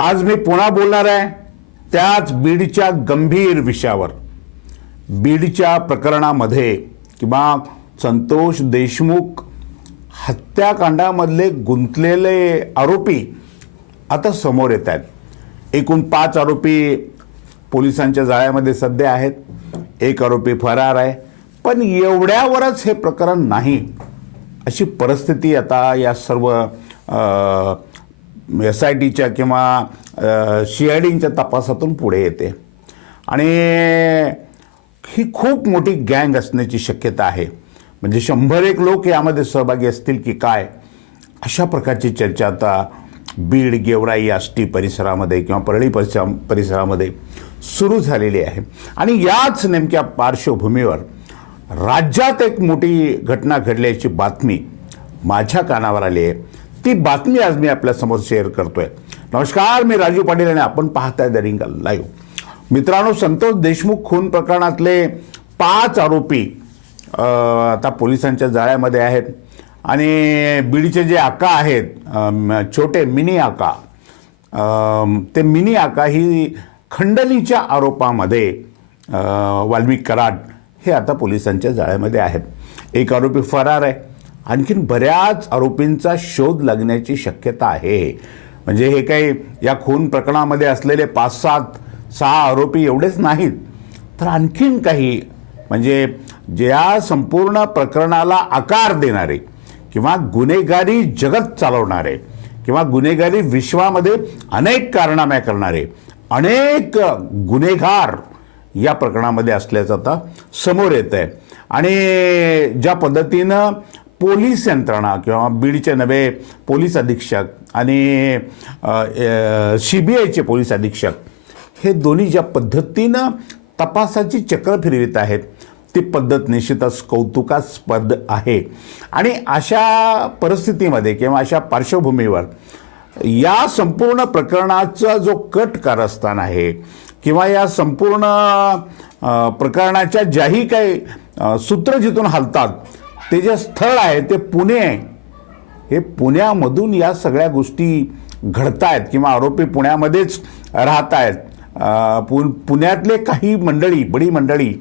आज मी पुन्हा बोलणार आहे त्याच बीडच्या गंभीर विषयावर. बीडच्या प्रकरणामध्ये किंवा संतोष देशमुख हत्याकांडामधले गुंतलेले आरोपी आता समोर येत आहेत. एकूण पाच आरोपी पोलिसांच्या जाळ्यामध्ये सध्या आहेत. एक आरोपी फरार आहे. पण एवढ्यावरच हे प्रकरण नाही. अशी परिस्थिती आता या सर्व एस आय टीच्या किंवा सी आय डीच्या तपासातून पुढे येते. आणि ही खूप मोठी गँग असण्याची शक्यता आहे. म्हणजे शंभर एक लोक यामध्ये सहभागी असतील की काय अशा प्रकारची चर्चा आता बीड गेवराई आष्टी परिसरामध्ये किंवा परळी परिसरा परिसरामध्ये सुरू झालेली आहे. आणि याच नेमक्या पार्श्वभूमीवर राज्यात एक मोठी घटना घडल्याची बातमी माझ्या कानावर आली आहे. ती बातमी आज मी आपल्यासमोर शेअर करतोय. नमस्कार मी राजू पाटील आणि आपण पाहताय दरिंग लाईव्ह मित्रांनो संतोष देशमुख खून प्रकरणातले पाच आरोपी आता पोलिसांच्या जाळ्यामध्ये आहेत. आणि बीडचे जे आका आहेत छोटे मिनी आका ते मिनी आका ही खंडणीच्या आरोपामध्ये वाल्मिक कराड हे आता पोलिसांच्या जाळ्यामध्ये आहेत. एक आरोपी फरार आहे. आणखीन बऱ्याच आरोपींचा शोध लागण्याची शक्यता आहे. म्हणजे हे काही या खून प्रकरणामध्ये असलेले पाच सात सहा आरोपी एवढेच नाहीत. तर आणखीन काही म्हणजे ज्या संपूर्ण प्रकरणाला आकार देणारे किंवा गुन्हेगारी जगत चालवणारे किंवा गुन्हेगारी विश्वामध्ये अनेक कारनामे करणारे अनेक गुन्हेगार या प्रकरणामध्ये असल्याचं आता समोर येत आहे आणि ज्या पद्धतीनं पोलीस यंत्रणा किंवा बीडचे नवे पोलीस अधीक्षक आणि सी बी आयचे पोलीस अधीक्षक हे दोन्ही ज्या पद्धतीनं तपासाची चक्र फिरवित आहेत ती पद्धत निश्चितच कौतुकास्पद आहे. आणि अशा परिस्थितीमध्ये किंवा अशा पार्श्वभूमीवर या संपूर्ण प्रकरणाचा जो कट कारस्थान आहे किंवा या संपूर्ण प्रकरणाच्या ज्याही काही सूत्र जिथून हलतात ते जे स्थळ आहे ते पुणे आहे. हे पुण्यामधून या सगळ्या गोष्टी घडत आहेत किंवा आरोपी पुण्यामध्येच राहत आहेत पु पुण्यातले काही मंडळी बडी मंडळी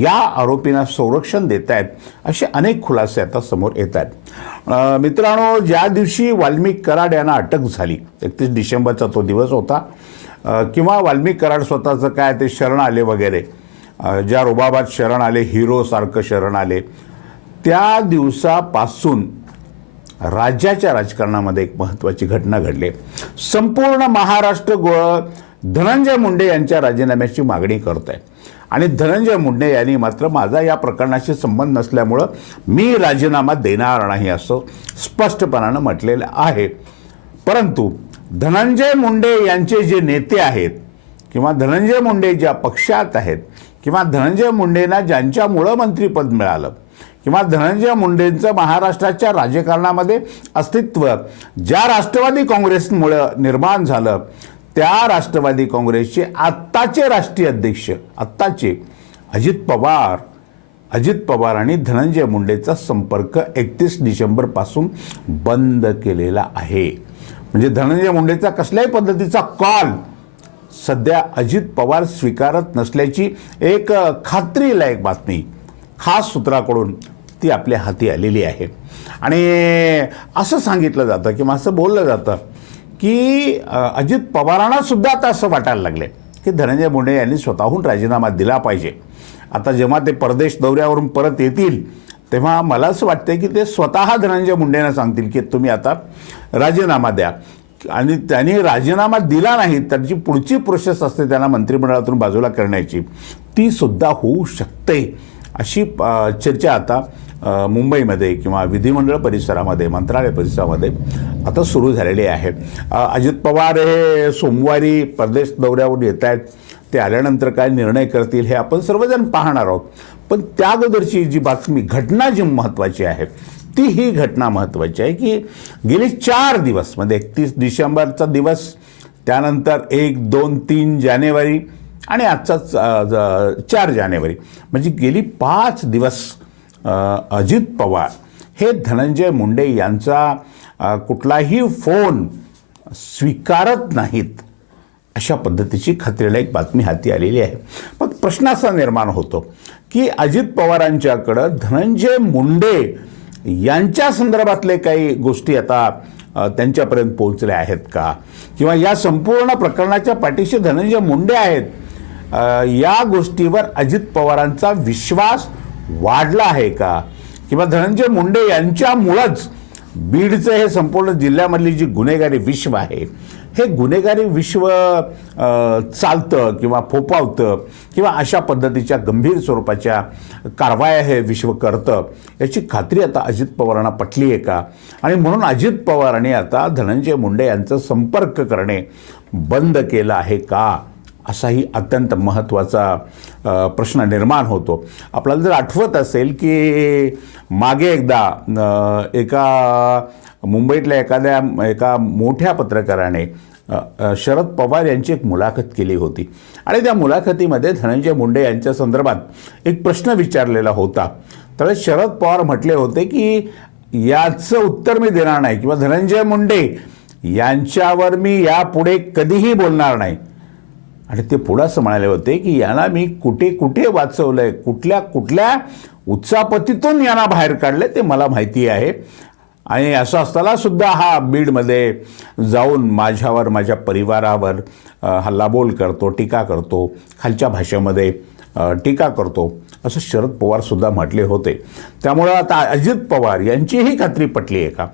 या आरोपींना संरक्षण देत आहेत असे अनेक खुलासे आता समोर येत आहेत मित्रांनो ज्या दिवशी वाल्मिक कराड यांना अटक झाली एकतीस डिसेंबरचा तो दिवस होता किंवा वाल्मिक कराड स्वतःचं काय ते शरण आले वगैरे ज्या रुबाबात शरण आले हिरोसारखं शरण आले त्या दिवसापासून राज्याच्या राजकारणामध्ये एक महत्त्वाची घटना घडली. संपूर्ण महाराष्ट्र गोळ धनंजय मुंडे यांच्या राजीनाम्याची मागणी करत आहे आणि धनंजय मुंडे यांनी मात्र माझा या प्रकरणाशी संबंध नसल्यामुळं मी राजीनामा देणार नाही असं स्पष्टपणानं म्हटलेलं आहे. परंतु धनंजय मुंडे यांचे जे नेते आहेत किंवा धनंजय मुंडे ज्या पक्षात आहेत किंवा धनंजय मुंडेंना ज्यांच्यामुळं मंत्रिपद मिळालं किंवा धनंजय मुंडेंचं महाराष्ट्राच्या राजकारणामध्ये अस्तित्व ज्या राष्ट्रवादी काँग्रेसमुळं निर्माण झालं त्या राष्ट्रवादी काँग्रेसचे आत्ताचे राष्ट्रीय अध्यक्ष आत्ताचे अजित पवार अजित पवार आणि धनंजय मुंडेचा संपर्क एकतीस डिसेंबरपासून बंद केलेला आहे. म्हणजे धनंजय मुंडेचा कसल्याही पद्धतीचा कॉल सध्या अजित पवार स्वीकारत नसल्याची एक खात्रीलायक बातमी. खास सूत्राकडून ती आपल्या हाती आलेली आहे. आणि असं सांगितलं जातं किंवा असं बोललं जातं की अजित पवारांना सुद्धा आता असं वाटायला लागले की धनंजय मुंडे यांनी स्वतःहून राजीनामा दिला पाहिजे. आता जेव्हा ते परदेश दौऱ्यावरून परत येतील तेव्हा मला असं वाटतं की ते स्वतः धनंजय मुंडेंना सांगतील की तुम्ही आता राजीनामा द्या. आणि त्यांनी राजीनामा दिला नाही तर जी पुढची प्रोसेस असते त्यांना मंत्रिमंडळातून बाजूला करण्याची. ती सुद्धा होऊ शकते. अशी चर्चा आता मुंबईमध्ये किंवा विधिमंडळ परिसरामध्ये मंत्रालय परिसरामध्ये आता सुरू झालेली आहे. अजित पवार हे सोमवारी परदेश दौऱ्यावर येत आहेत. ते आल्यानंतर काय निर्णय करतील हे आपण सर्वजण पाहणार आहोत. पण त्या अगोदरची जी बातमी घटना जी महत्त्वाची आहे ती ही घटना महत्त्वाची आहे की गेली चार दिवस म्हणजे एकतीस डिसेंबरचा दिवस त्यानंतर एक दोन तीन जानेवारी आणि आजचा ज- चार जानेवारी. म्हणजे गेली पाच दिवस अजित पवार हे धनंजय मुंडे यांचा कुठलाही फोन स्वीकारत नाहीत अशा पद्धतीची खात्रीलायक बातमी हाती आलेली आहे. मग प्रश्न असा निर्माण होतो की अजित पवारांच्याकडं धनंजय मुंडे यांच्या संदर्भातले काही गोष्टी आता त्यांच्यापर्यंत पोहोचल्या आहेत का? किंवा या संपूर्ण प्रकरणाच्या पाठीशी धनंजय मुंडे आहेत या गोष्टीवर अजित पवारांचा विश्वास वाढला आहे का? किंवा धनंजय मुंडे यांच्यामुळंच बीडचं हे संपूर्ण जिल्ह्यामधली जी गुन्हेगारी विश्व आहे हे गुन्हेगारी विश्व चालतं किंवा फोपावतं किंवा अशा पद्धतीच्या गंभीर स्वरूपाच्या कारवाया हे विश्व करतं याची खात्री आता अजित पवारांना पटली आहे का? आणि म्हणून अजित पवारांनी आता धनंजय मुंडे यांचा संपर्क करणे बंद केलं आहे का? असाही अत्यंत महत्त्वाचा प्रश्न निर्माण होतो. आपल्याला जर आठवत असेल की मागे एकदा एका मुंबईतल्या एखाद्या एका मोठ्या पत्रकाराने शरद पवार यांची एक मुलाखत केली होती. आणि त्या मुलाखतीमध्ये धनंजय मुंडे यांच्या संदर्भात एक प्रश्न विचारलेला होता. तर शरद पवार म्हटले होते की याचं उत्तर मी देणार नाही किंवा धनंजय मुंडे यांच्यावर मी यापुढे कधीही बोलणार नाही. आणि ते पुढं असं म्हणाले होते की यांना मी कुठे कुठे वाचवलंय कुठल्या कुठल्या उत्सापतीतून यांना बाहेर काढले ते मला माहिती आहे. आणि असं असताना सुद्धा हा बीडमध्ये जाऊन माझ्यावर माझ्या परिवारावर हल्लाबोल करतो टीका करतो खालच्या भाषेमध्ये टीका करतो असं शरद पवारसुद्धा म्हटले होते. त्यामुळं आता अजित पवार यांचीही खात्री पटली आहे का?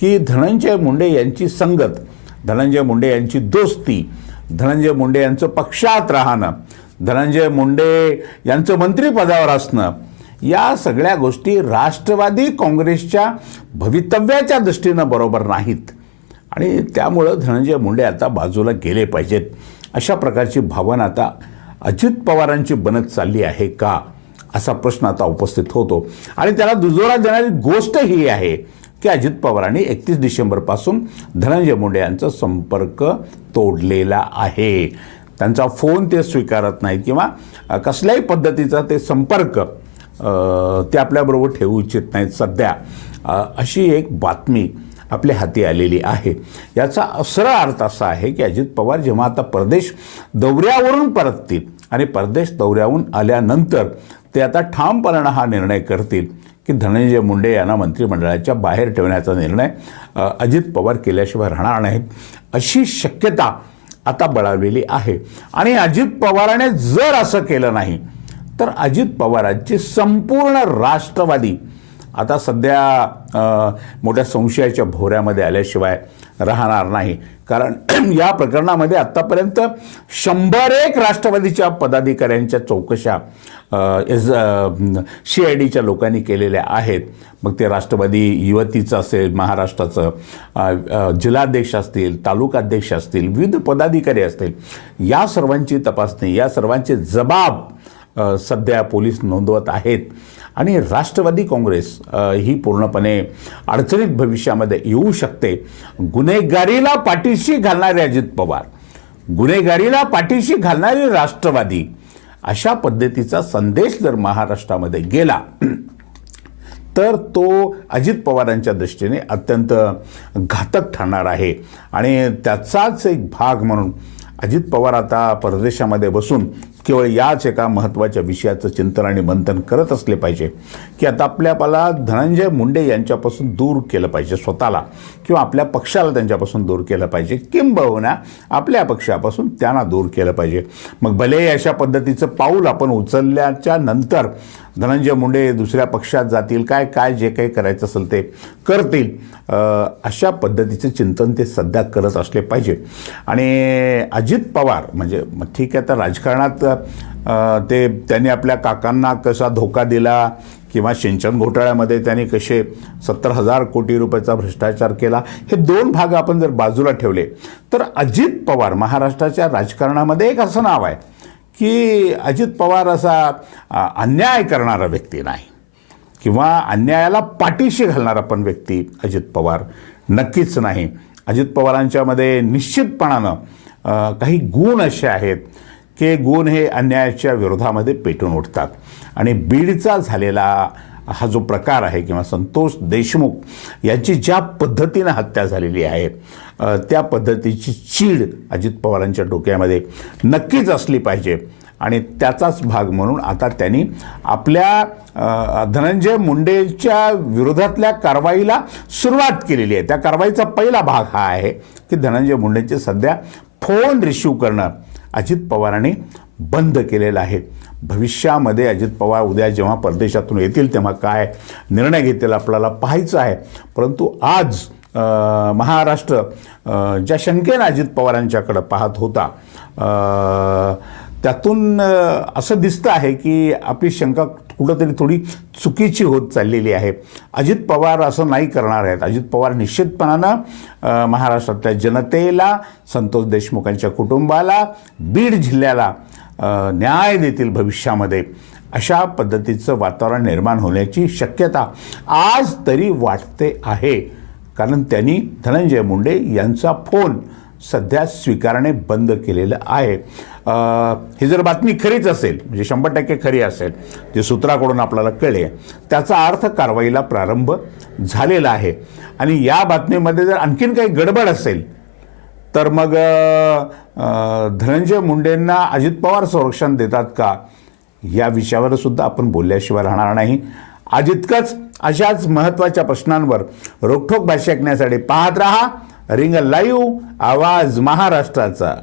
की धनंजय मुंडे यांची संगत धनंजय मुंडे यांची दोस्ती धनंजय मुंडे यांचं पक्षात राहणं धनंजय मुंडे यांचं मंत्रिपदावर असणं या सगळ्या गोष्टी राष्ट्रवादी काँग्रेसच्या भवितव्याच्या दृष्टीनं बरोबर नाहीत. आणि त्यामुळं धनंजय मुंडे आता बाजूला गेले पाहिजेत. अशा प्रकारची भावना आता अजित पवारांची बनत चालली आहे का? असा प्रश्न आता उपस्थित होतो. आणि त्याला दुजोरा देणारी गोष्ट ही आहे. की अजित पवारांनी एकतीस डिसेंबरपासून धनंजय मुंडे यांचा संपर्क तोडलेला आहे. त्यांचा फोन ते स्वीकारत नाहीत किंवा कसल्याही पद्धतीचा ते संपर्क ते आपल्याबरोबर ठेवू इच्छित नाहीत सध्या. अशी एक बातमी आपल्या हाती आलेली आहे. याचा सरळ अर्थ असा आहे की अजित पवार जेव्हा आता परदेश दौऱ्यावरून परततील आणि परदेश दौऱ्याहून आल्यानंतर ते आता ठामपणानं हा निर्णय करतील की धनंजय मुंडे यांना मंत्रिमंडळाच्या बाहेर ठेवण्याचा निर्णय अजित पवार केल्याशिवाय राहणार नाहीत. अशी शक्यता आता बळावलेली आहे. आणि अजित पवाराने जर असं केलं नाही तर अजित पवारांची संपूर्ण राष्ट्रवादी आता सध्या मोठ्या संशयाच्या भोवऱ्यामध्ये आल्याशिवाय राहणार नाही. कारण या प्रकरणामध्ये आत्तापर्यंत शंभर एक राष्ट्रवादीच्या पदाधिकाऱ्यांच्या चौकशा सी आय डीच्या लोकांनी केलेल्या आहेत. मग ते राष्ट्रवादी युवतीचं असेल महाराष्ट्राचं जिल्हाध्यक्ष असतील तालुकाध्यक्ष असतील विविध पदाधिकारी असतील या सर्वांची तपासणी या सर्वांचे जबाब सध्या पोलीस नोंदवत आहेत. आणि राष्ट्रवादी काँग्रेस ही पूर्णपणे अडचणीत भविष्यामध्ये येऊ शकते. गुन्हेगारीला पाठीशी घालणारे अजित पवार गुन्हेगारीला पाठीशी घालणारे राष्ट्रवादी अशा पद्धतीचा संदेश जर महाराष्ट्रामध्ये गेला तर तो अजित पवारांच्या दृष्टीने अत्यंत घातक ठरणार आहे. आणि त्याचाच एक भाग म्हणून अजित पवार आता परदेशामध्ये बसून केवळ याच एका महत्त्वाच्या विषयाचं चिंतन आणि मंथन करत असले पाहिजे की आता आपल्याला धनंजय मुंडे यांच्यापासून दूर केलं पाहिजे स्वतःला किंवा आपल्या पक्षाला त्यांच्यापासून दूर केलं पाहिजे. किंबहुना आपल्या पक्षापासून त्यांना दूर केलं पाहिजे. मग भले अशा पद्धतीचं पाऊल आपण उचलल्याच्या नंतर धनंजय मुंडे दुसऱ्या पक्षात जातील काय काय जे काही करायचं असेल ते करतील अशा पद्धतीचं चिंतन ते सध्या करत असले पाहिजे. आणि अजित पवार म्हणजे मग ठीक आहे तर राजकारणात ते त्यांनी आपल्या काकांना कसा धोका दिला किंवा सिंचन घोटाळ्यामध्ये त्यांनी कसे सत्तर हजार कोटी रुपयाचा भ्रष्टाचार केला हे दोन भाग आपण जर बाजूला ठेवले तर अजित पवार महाराष्ट्राच्या राजकारणामध्ये एक असं नाव आहे की अजित पवार असा अन्याय करणारा व्यक्ती नाही किंवा अन्यायाला पाठीशी घालणारा पण व्यक्ती अजित पवार नक्कीच नाही. अजित पवारांच्यामध्ये निश्चितपणानं काही गुण असे आहेत. के गुण हे अन्यायाच्या विरोधामध्ये पेटून उठतात. आणि बीडचा झालेला हा जो प्रकार आहे किंवा संतोष देशमुख यांची ज्या पद्धतीनं हत्या झालेली आहे त्या पद्धतीची चीड अजित पवारांच्या डोक्यामध्ये नक्कीच असली पाहिजे. आणि त्याचाच भाग म्हणून आता त्यांनी आपल्या धनंजय मुंडेच्या विरोधातल्या कारवाईला सुरुवात केलेली आहे. त्या कारवाईचा पहिला भाग हा आहे की धनंजय मुंडेंचे सध्या फोन रिसिव्ह करणं अजित पवारांनी बंद केलेलं आहे. भविष्यामध्ये अजित पवार उद्या जेव्हा परदेशातून येतील तेव्हा काय निर्णय घेतील आपल्याला पाहायचं आहे. परंतु आज महाराष्ट्र ज्या शंकेनं अजित पवारांच्याकडं पाहत होता त्यातून असं दिसतं आहे की आपली शंका कुठंतरी थोडी चुकीची होत चाललेली आहे. अजित पवार असं नाही करणार आहेत. अजित पवार निश्चितपणानं महाराष्ट्रातल्या जनतेला संतोष देशमुखांच्या कुटुंबाला बीड जिल्ह्याला न्याय देतील भविष्यामध्ये. अशा पद्धतीचं वातावरण निर्माण होण्याची शक्यता आज तरी वाटते आहे. कारण त्यांनी धनंजय मुंडे यांचा फोन सध्या स्वीकारणे बंद केलेलं आहे. ही जर बातमी खरीच असेल म्हणजे शंभर टक्के खरी असेल जे सूत्राकडून आपल्याला कळले त्याचा अर्थ कारवाईला प्रारंभ झालेला आहे. आणि या बातमीमध्ये जर आणखीन काही गडबड असेल तर मग धनंजय मुंडेंना अजित पवार संरक्षण देतात का? या विषयावर सुद्धा आपण बोलल्याशिवाय राहणार नाही. आज इतकंच अशाच महत्त्वाच्या प्रश्नांवर रोखोक भाष्य ऐकण्यासाठी पाहत रहा. रिंग लाईव्ह आवाज महाराष्ट्राचा.